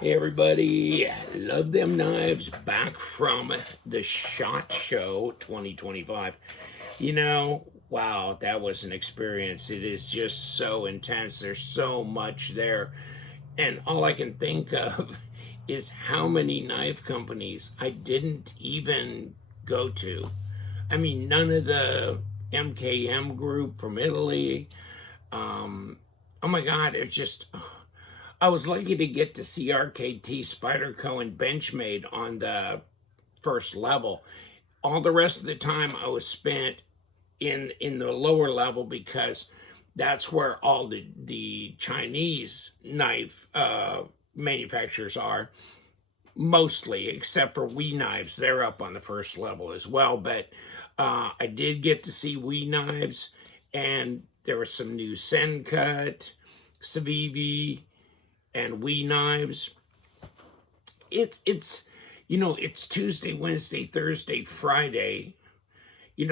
Hey everybody, love them knives, back from the SHOT Show 2025. Wow, that was an experience. It is just so intense. There's so much there. And all I can think of is how many knife companies I didn't even go to. I mean, none of the MKM group from Italy. Oh my God, it's just... I was lucky to get to see RKT, Spyderco, and Benchmade on the first level. All the rest of the time I was spent in the lower level because that's where all the Chinese knife manufacturers are, mostly, except for WE Knives. They're up on the first level as well. But I did get to see WE Knives, and there was some new Sencut, Civivi, and WE Knives. It's Tuesday, Wednesday, Thursday, Friday,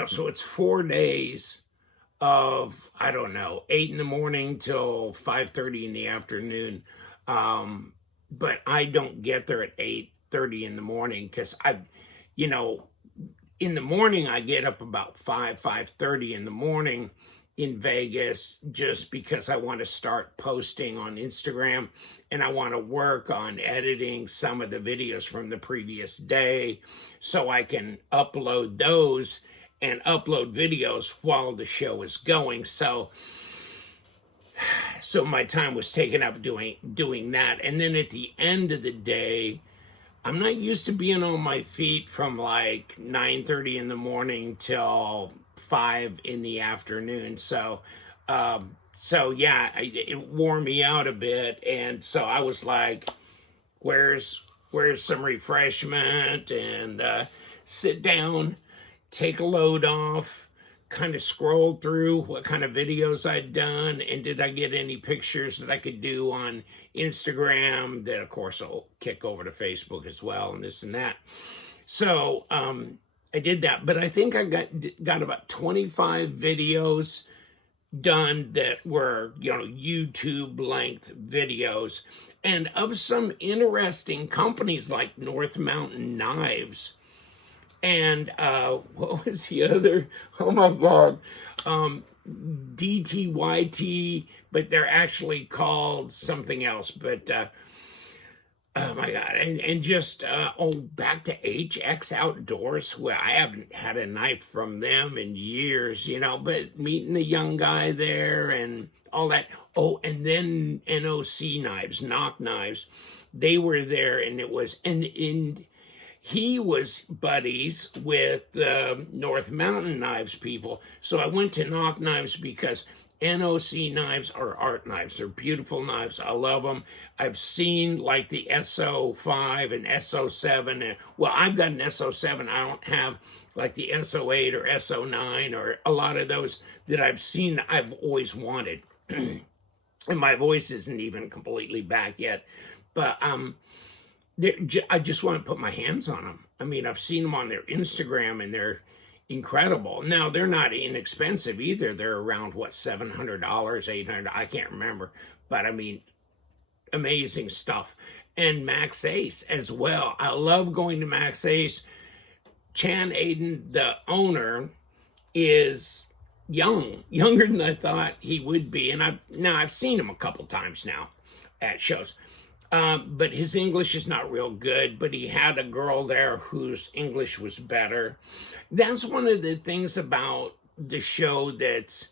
so it's 4 days of, I don't know, 8 in the morning till 5:30 in the afternoon. But I don't get there at 8:30 in the morning because in the morning I get up about 5:30 in the morning in Vegas, just because I want to start posting on Instagram and I want to work on editing some of the videos from the previous day so I can upload those and upload videos while the show is going. So my time was taken up doing that. And then at the end of the day, I'm not used to being on my feet from like 9:30 in the morning till 5 in the afternoon. So yeah, it wore me out a bit. And so I was like, where's some refreshment, and sit down, take a load off, kind of scroll through what kind of videos I'd done, and did I get any pictures that I could do on Instagram that of course I'll kick over to Facebook as well, and this and that. So I did that, but I think I got about 25 videos done that were, YouTube length videos, and of some interesting companies like North Mountain Knives, and what was the other? Oh my God, DTYT, but they're actually called something else. But oh my God, and just back to HX Outdoors, where I haven't had a knife from them in years, but meeting the young guy there and all that. Oh, and then NOC Knives, Knock Knives, they were there, and it was, and he was buddies with North Mountain Knives people. So I went to Knock Knives because NOC knives are art knives. They're beautiful knives. I love them. I've seen like the SO5 and SO7. And, well, I've got an SO7. I don't have like the SO8 or SO9 or a lot of those that I've seen I've always wanted. And my voice isn't even completely back yet. But I just want to put my hands on them. I mean, I've seen them on their Instagram, and they're incredible. Now, they're not inexpensive either. They're around, $700, $800, I can't remember. But I mean, amazing stuff. And Max Ace as well. I love going to Max Ace. Chan Aiden, the owner, is younger than I thought he would be. And I've seen him a couple times now at shows. But his English is not real good, but he had a girl there whose English was better. That's one of the things about the show that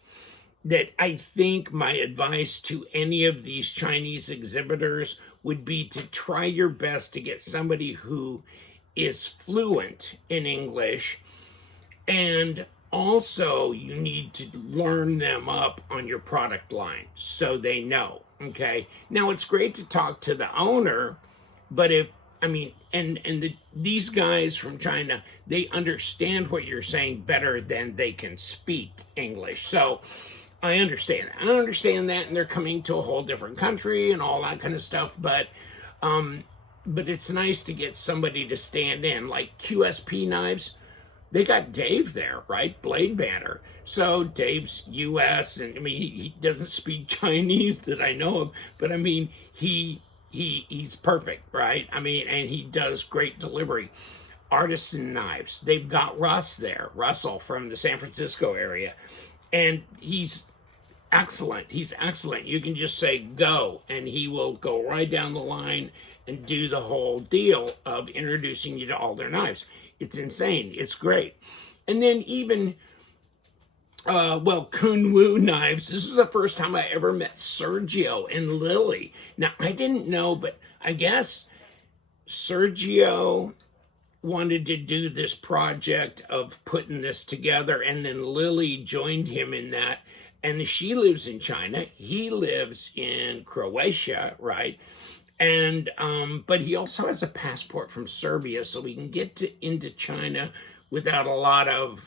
I think my advice to any of these Chinese exhibitors would be to try your best to get somebody who is fluent in English, and also you need to learn them up on your product line so they know. Okay. Now, it's great to talk to the owner, but these guys from China, they understand what you're saying better than they can speak English. So I understand that. I understand that, and they're coming to a whole different country and all that kind of stuff. But it's nice to get somebody to stand in, like QSP Knives. They got Dave there, right? Blade Banner. So Dave's U.S. and he doesn't speak Chinese that I know of, but he he's perfect, right? I mean, and he does great delivery. Artisan Knives. They've got Russell from the San Francisco area, and he's excellent. He's excellent. You can just say go, and he will go right down the line and do the whole deal of introducing you to all their knives. It's insane. It's great. And then even, Kunwu Knives. This is the first time I ever met Sergio and Lily. Now, I didn't know, but I guess Sergio wanted to do this project of putting this together, and then Lily joined him in that. And she lives in China. He lives in Croatia, right? And but he also has a passport from Serbia, so we can get into China without a lot of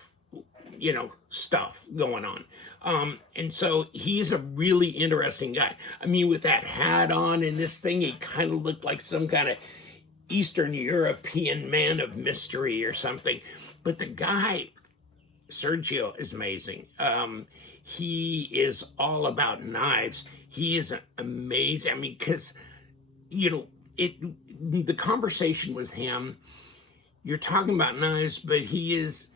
stuff going on. And so he's a really interesting guy. I mean, with that hat on and this thing, he kind of looked like some kind of Eastern European man of mystery or something. But the guy, Sergio, is amazing. He is all about knives. He is amazing. I mean, because, the conversation with him, you're talking about knives, but he is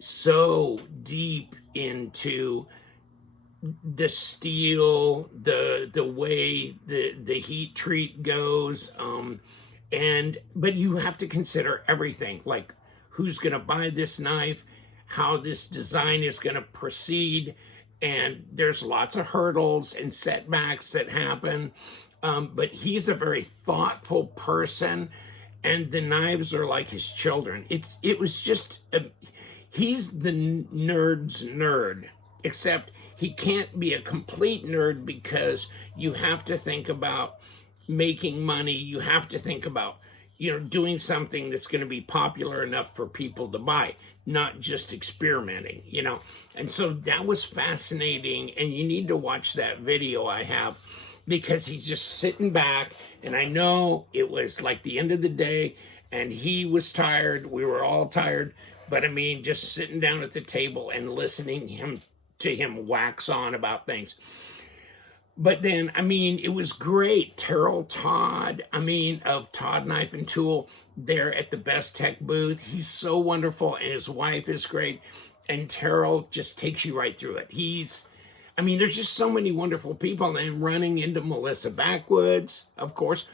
so deep into the steel, the way the heat treat goes, but you have to consider everything, like who's going to buy this knife, how this design is going to proceed, and there's lots of hurdles and setbacks that happen, but he's a very thoughtful person, and the knives are like his children. He's the nerd's nerd, except he can't be a complete nerd because you have to think about making money. You have to think about, doing something that's going to be popular enough for people to buy, not just experimenting, And so that was fascinating, and you need to watch that video I have, because he's just sitting back, and I know it was like the end of the day, and he was tired. We were all tired, but I mean, just sitting down at the table and listening to him wax on about things. But then, I mean, it was great. Terrell Todd, of Todd Knife and Tool, there at the Best Tech booth. He's so wonderful, and his wife is great. And Terrell just takes you right through it. There's just so many wonderful people. And running into Melissa Backwoods, of course,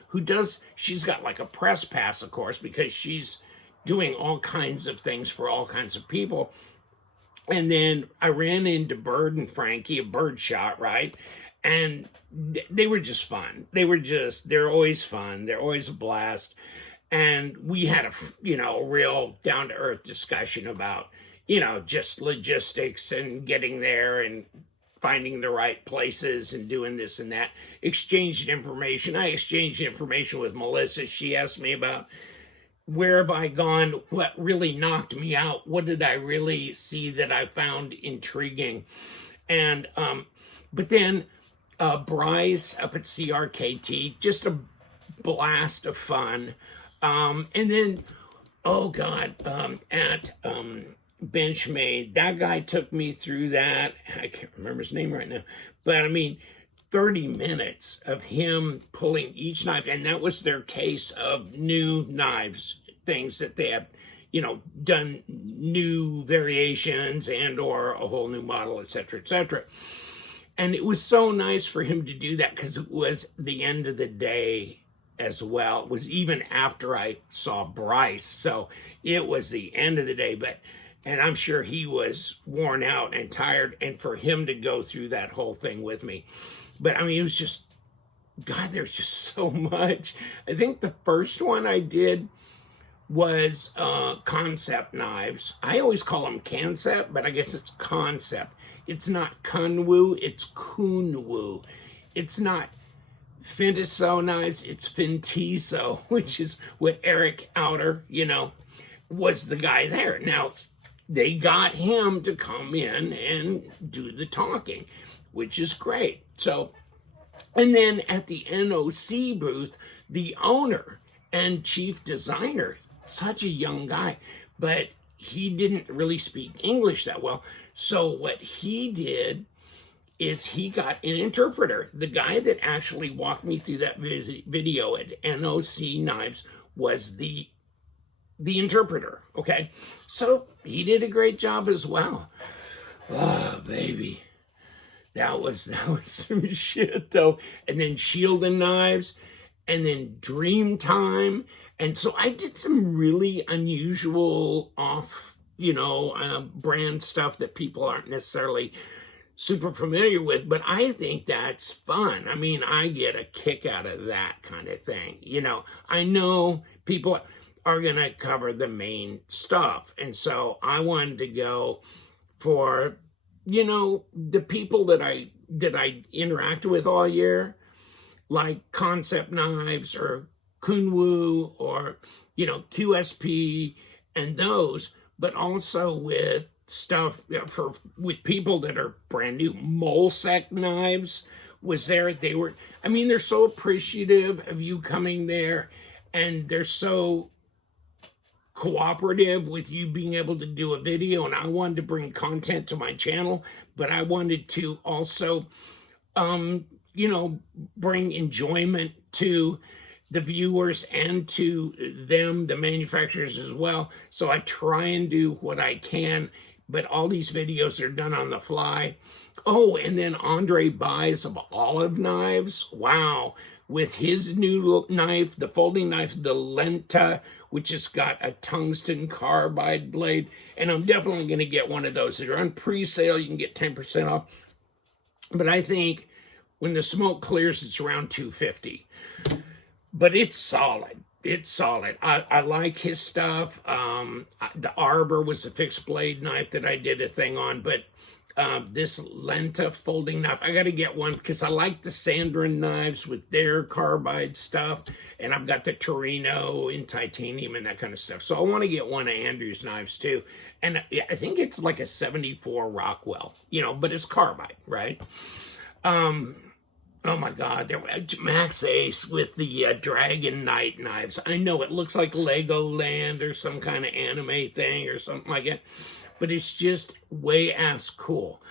she's got like a press pass, of course, because she's doing all kinds of things for all kinds of people. And then I ran into Bird and Frankie, a bird shot, right? And they were just fun. They're always fun. They're always a blast. And we had a real down-to-earth discussion about, just logistics and getting there and finding the right places and doing this and that. Exchanged information. I exchanged information with Melissa. She asked me about where have I gone, what really knocked me out, what did I really see that I found intriguing. And, but then Bryce up at CRKT, just a blast of fun. And then, at Benchmade, that guy took me through that. I can't remember his name right now, but 30 minutes of him pulling each knife, and that was their case of new knives, things that they have, done new variations and or a whole new model, etc., etc. And it was so nice for him to do that because it was the end of the day as well. It was even after I saw Bryce, so it was the end of the day, and I'm sure he was worn out and tired, and for him to go through that whole thing with me. But it was just, God, there's just so much. I think the first one I did was concept knives. I always call them concept, but I guess it's concept. It's not Kunwu, it's Kunwu. It's not Fintiso knives, it's Fintiso, which is what Eric Outer, was the guy there. Now, they got him to come in and do the talking, which is great. So, and then at the NOC booth, the owner and chief designer, such a young guy, but he didn't really speak English that well. So what he did is he got an interpreter. The guy that actually walked me through that video at NOC Knives was the interpreter, okay? So he did a great job as well. Oh, baby. That was some shit, though. And then Shield and Knives, and then Dream Time. And so I did some really unusual brand stuff that people aren't necessarily super familiar with, but I think that's fun. I mean, I get a kick out of that kind of thing. I know people are going to cover the main stuff. And so I wanted to go for, the people that I interact with all year, like Concept Knives or Kunwu or, QSP and those, but also with stuff with people that are brand new. Molesec Knives was there. They're so appreciative of you coming there, and they're so cooperative with you being able to do a video. And I wanted to bring content to my channel, but I wanted to also bring enjoyment to the viewers and to them, the manufacturers as well. So I try and do what I can, but all these videos are done on the fly. Oh, and then Andre buys of Olive Knives. Wow. With his new knife, the folding knife, the Lenta, which has got a tungsten carbide blade. And I'm definitely going to get one of those. They're on pre-sale. You can get 10% off. But I think when the smoke clears, it's around $250. But it's solid. It's solid. I like his stuff. The Arbor was a fixed blade knife that I did a thing on, but this Lenta folding knife, I got to get one because I like the Sandrin knives with their carbide stuff, and I've got the Torino in titanium and that kind of stuff. So I want to get one of Andrew's knives too, and I think it's like a 74 Rockwell, but it's carbide, right? Oh my God, there was Max Ace with the Dragon Knight knives. I know it looks like Legoland or some kind of anime thing or something like that, but it's just way ass cool.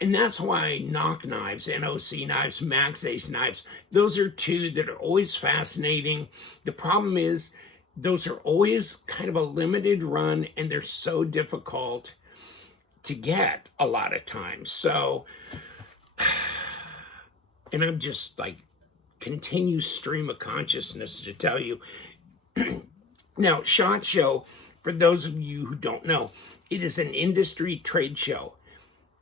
And that's why Knock Knives, NOC Knives, Max Ace Knives, those are two that are always fascinating. The problem is those are always kind of a limited run, and they're so difficult to get a lot of times. So, and I'm just like continue stream of consciousness to tell you. Now, SHOT Show, for those of you who don't know, it is an industry trade show.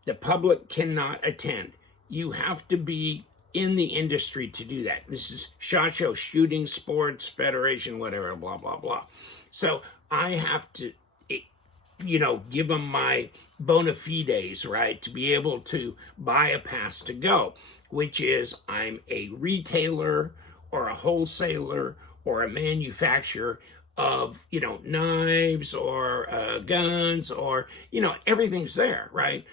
The public cannot attend. You have to be in the industry to do that. This is SHOT Show, Shooting Sports Federation, whatever, blah, blah, blah. So I have to, give them my bona fides, right, to be able to buy a pass to go, which is I'm a retailer or a wholesaler or a manufacturer of, knives or guns or, everything's there, right?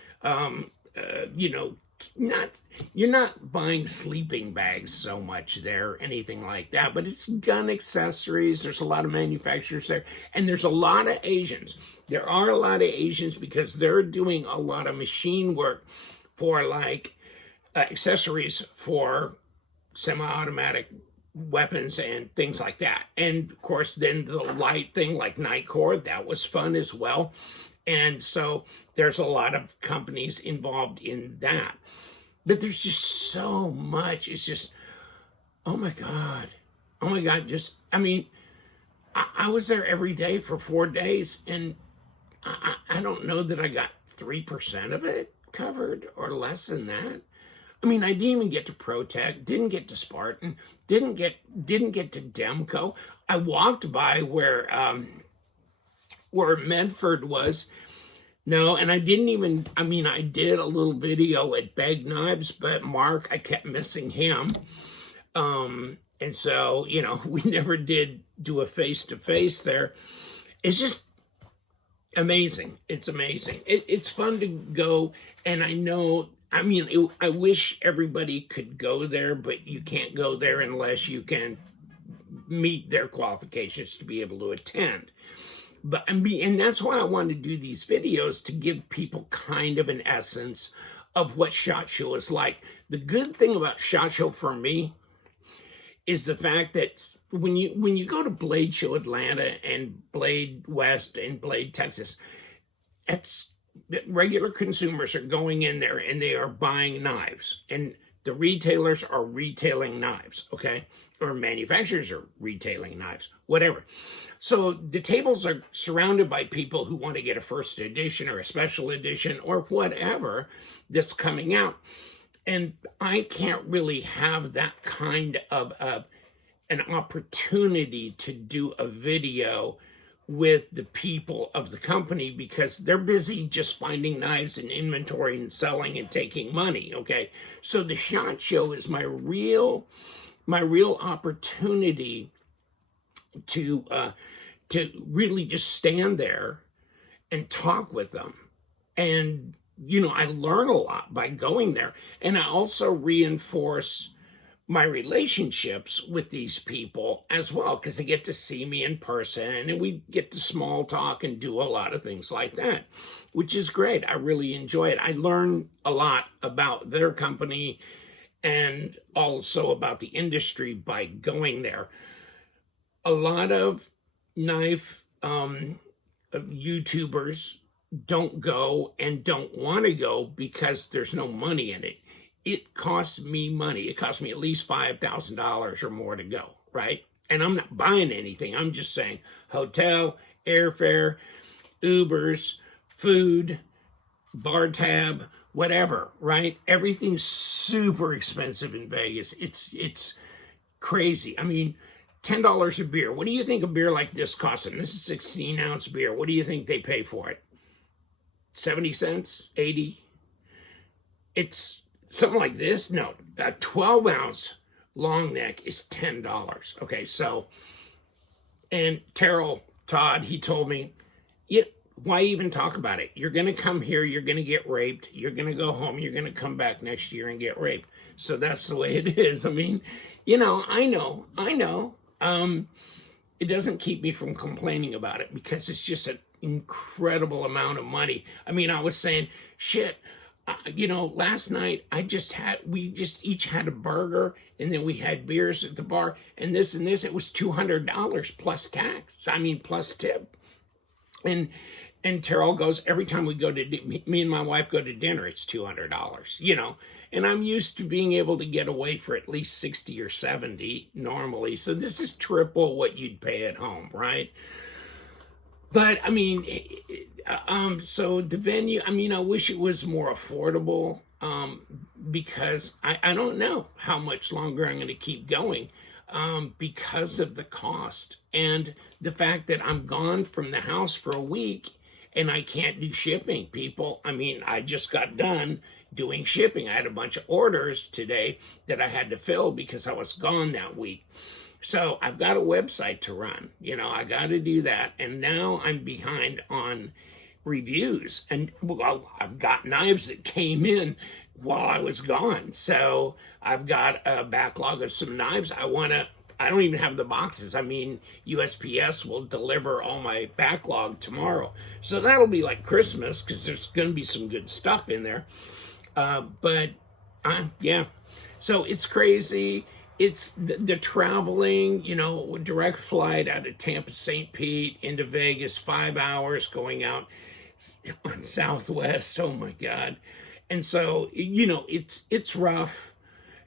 You're not buying sleeping bags so much there, anything like that, but it's gun accessories. There's a lot of manufacturers there, and there's a lot of Asians. There are a lot of Asians because they're doing a lot of machine work for like accessories for semi-automatic weapons and things like that. And of course, then the light thing like Nightcore, that was fun as well. And so there's a lot of companies involved in that. But there's just so much. It's just, oh my God. I was there every day for 4 days, and I don't know that I got 3% of it covered or less than that. I didn't even get to ProTech, didn't get to Spartan, didn't get to Demco. I walked by where Medford was. No, and I didn't even, I did a little video at Bag Knives, but Mark, I kept missing him. And so, we never did do a face-to-face there. It's just amazing. It's amazing. It's fun to go, and I know, I wish everybody could go there, but you can't go there unless you can meet their qualifications to be able to attend. But and that's why I wanted to do these videos, to give people kind of an essence of what SHOT Show is like. The good thing about SHOT Show for me is the fact that when you go to Blade Show Atlanta and Blade West and Blade Texas, regular consumers are going in there and they are buying knives, and the retailers are retailing knives, okay? Or manufacturers are retailing knives, whatever. So the tables are surrounded by people who want to get a first edition or a special edition or whatever that's coming out. And I can't really have that kind of an opportunity to do a video with the people of the company because they're busy just finding knives and inventory and selling and taking money, okay? So the SHOT Show is my real opportunity to really just stand there and talk with them. And, I learn a lot by going there. And I also reinforce my relationships with these people as well, because they get to see me in person and we get to small talk and do a lot of things like that, which is great. I really enjoy it. I learn a lot about their company and also about the industry by going there. A lot of knife YouTubers don't go and don't want to go because there's no money in it. It costs me money. It costs me at least $5,000 or more to go, right? And I'm not buying anything. I'm just saying hotel, airfare, Ubers, food, bar tab, whatever, right? Everything's super expensive in Vegas. It's crazy. I mean, $10 a beer. What do you think a beer like this costs? And this is 16-ounce beer. What do you think they pay for it? 70 cents? 80? It's something like this. No, a 12-ounce long neck is $10. Okay, so, and Terrell Todd, he told me, why even talk about it? You're going to come here, you're going to get raped, you're going to go home, you're going to come back next year and get raped. So that's the way it is. I mean, I know. It doesn't keep me from complaining about it because it's just an incredible amount of money. I mean, I was saying, shit, last night we just each had a burger and then we had beers at the bar and this, it was $200 plus tax. I mean, plus tip. And Terrell goes, every time we go to, me and my wife go to dinner, it's $200, and I'm used to being able to get away for at least 60 or 70 normally. So this is triple what you'd pay at home, right? But I mean, so the venue, I mean, I wish it was more affordable because I don't know how much longer I'm going to keep going because of the cost and the fact that I'm gone from the house for a week and I can't do shipping, people. I mean, I just got done doing shipping. I had a bunch of orders today that I had to fill because I was gone that week. So I've got a website to run. I got to do that. And now I'm behind on reviews. And, well, I've got knives that came in while I was gone. So I've got a backlog of some knives. I don't even have the boxes. I mean, USPS will deliver all my backlog tomorrow. So that'll be like Christmas because there's going to be some good stuff in there. Yeah. So it's crazy. It's the traveling, direct flight out of Tampa, St. Pete into Vegas, 5 hours going out on Southwest. Oh my God. And so, it's rough.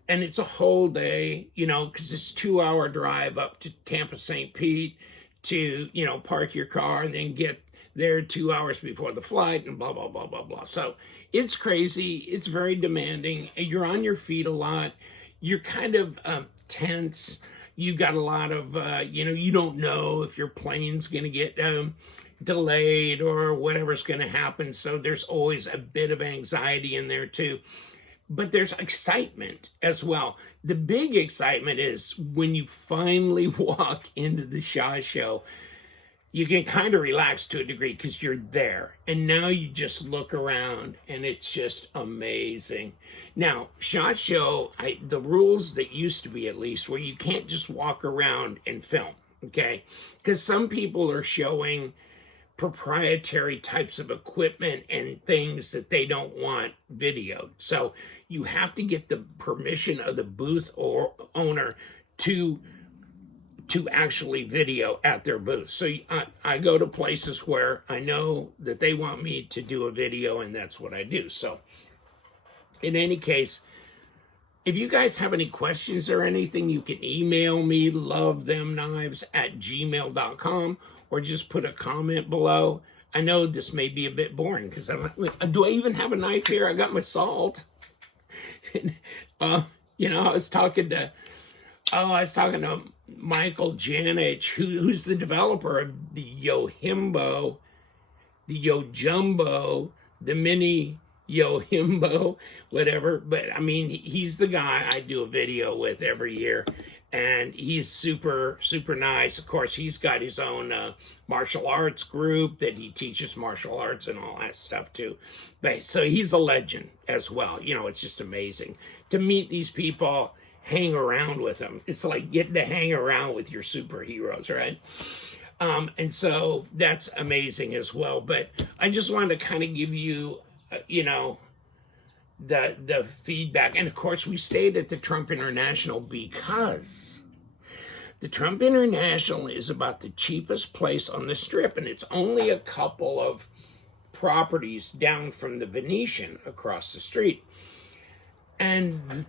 And it's a whole day, because it's a 2-hour drive up to Tampa, St. Pete to, park your car and then get there 2 hours before the flight and blah, blah, blah, blah, blah. So it's crazy. It's very demanding. You're on your feet a lot. You're kind of tense. You got a lot of, you don't know if your plane's going to get delayed or whatever's going to happen. So there's always a bit of anxiety in there too. But there's excitement as well. The big excitement is when you finally walk into the SHOT Show, you can kind of relax to a degree because you're there. And now you just look around and it's just amazing. Now, SHOT Show, the rules that used to be at least, where you can't just walk around and film, okay? Because some people are showing proprietary types of equipment and things that they don't want videoed. So you have to get the permission of the booth or owner to actually video at their booth. So I go to places where I know that they want me to do a video, and that's what I do. So in any case, if you guys have any questions or anything, you can email me, lovethemknives@gmail.com, or just put a comment below. I know this may be a bit boring because do I even have a knife here? I got my salt. I was talking to Michael Janich, who's the developer of the Yohimbo, the Yojumbo, the Mini Yohimbo, whatever. But I mean, he's the guy I do a video with every year, and he's super, super nice. Of course, he's got his own martial arts group that he teaches martial arts and all that stuff too. But so he's a legend as well. It's just amazing to meet these people, hang around with them. It's like getting to hang around with your superheroes, right? And so that's amazing as well. But I just wanted to kind of give you, the feedback. And of course, we stayed at the Trump International because the Trump International is about the cheapest place on the Strip, and it's only a couple of properties down from the Venetian across the street. And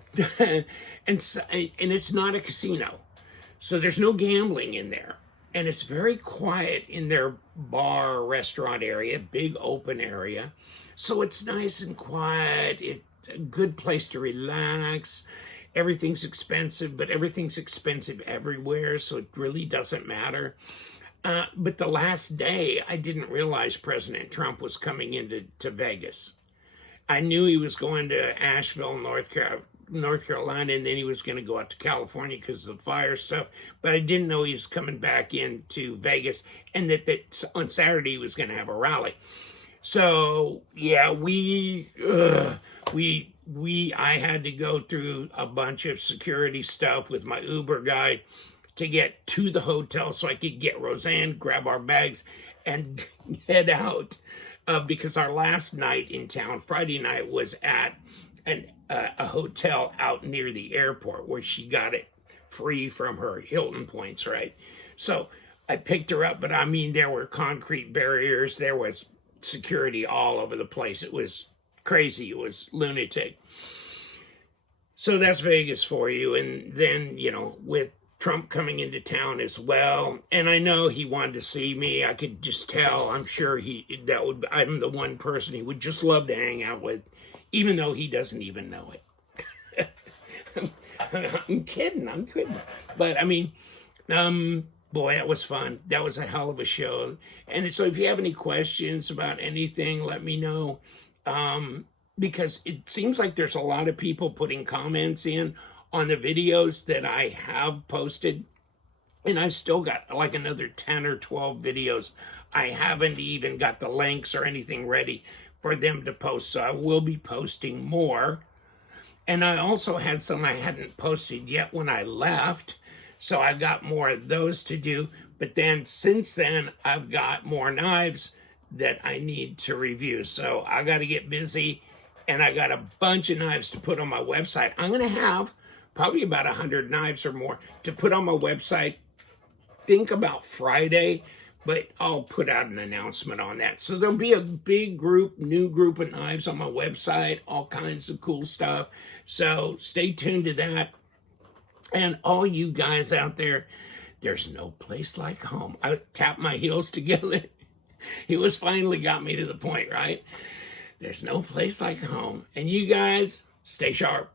it's not a casino, so there's no gambling in there, and it's very quiet in their bar restaurant area, big open area. So it's nice and quiet. It's a good place to relax. Everything's expensive, but everything's expensive everywhere, so it really doesn't matter. But the last day, I didn't realize President Trump was coming into Vegas. I knew he was going to Asheville, North Carolina, and then he was going to go out to California because of the fire stuff. But I didn't know he was coming back into Vegas, and that on Saturday he was going to have a rally. So yeah, I had to go through a bunch of security stuff with my Uber guy to get to the hotel so I could get Roseanne, grab our bags, and head out. Because our last night in town, Friday night, was at a hotel out near the airport where she got it free from her Hilton points, right? So I picked her up, but I mean, there were concrete barriers. There was security all over the place. It was crazy. It was lunatic. So that's Vegas for you. And then, with Trump coming into town as well, and I know he wanted to see me. I could just tell. I'm sure I'm the one person he would just love to hang out with, even though he doesn't even know it. I'm kidding. But I mean, boy, that was fun. That was a hell of a show. And so if you have any questions about anything, let me know. Because it seems like there's a lot of people putting comments in on the videos that I have posted. And I've still got like another 10 or 12 videos. I haven't even got the links or anything ready for them to post. So I will be posting more. And I also had some I hadn't posted yet when I left. So I got more of those to do. But then since then, I've got more knives that I need to review. So I got to get busy. And I got a bunch of knives to put on my website. I'm going to have probably about 100 knives or more to put on my website. Think about Friday, but I'll put out an announcement on that. So there'll be a big new group of knives on my website, all kinds of cool stuff. So stay tuned to that. And all you guys out there, there's no place like home. I tapped my heels together. It was finally got me to the point, right? There's no place like home. And you guys, stay sharp.